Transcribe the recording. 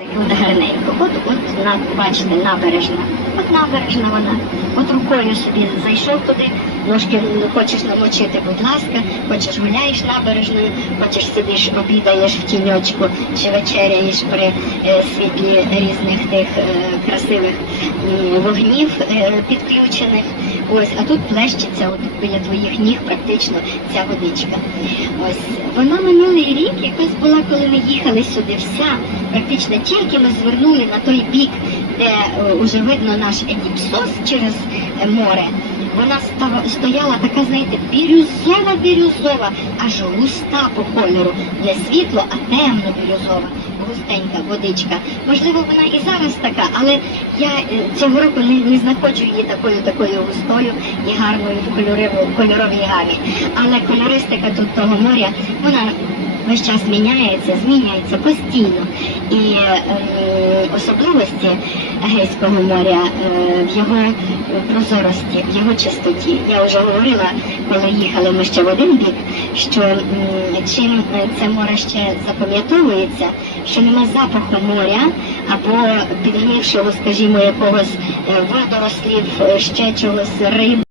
От гарненько, от, от на, бачите, набережна. От набережна вона. От рукою собі зайшов туди, ножки хочеш намочити, будь ласка, хочеш гуляєш набережною, хочеш сидиш, обідаєш в тіньочку чи вечеряєш при е, світлі різних тих е, красивих м, вогнів е, підключених. Ось, а тут плещеться от біля твоїх ніг практично ця водичка. Ось вона минулий рік якось була, коли ми їхали сюди, вся практично тільки ми звернули на той бік, де е, уже видно наш Едіпсос через е, море. Вона стояла така, знаєте, бірюзова, бірюзова, аж густа по кольору. Не світло, а темно бірюзова, густенька водичка. Можливо, вона і зараз така, але я е, цього року не, не знаходжу її такою такою густою і гарною в кольоровій, кольоровій гамі. Але кольористика тут того моря, вона весь час міняється, змінюється постійно. І е, особливості Егейського моря е, в його е, прозорості, в його чистоті. Я вже говорила, коли їхали ми ще в один бік, що чим е, це море ще запам'ятовується, що нема запаху моря або підгнившого, скажімо, якогось водорослів, ще чогось риб.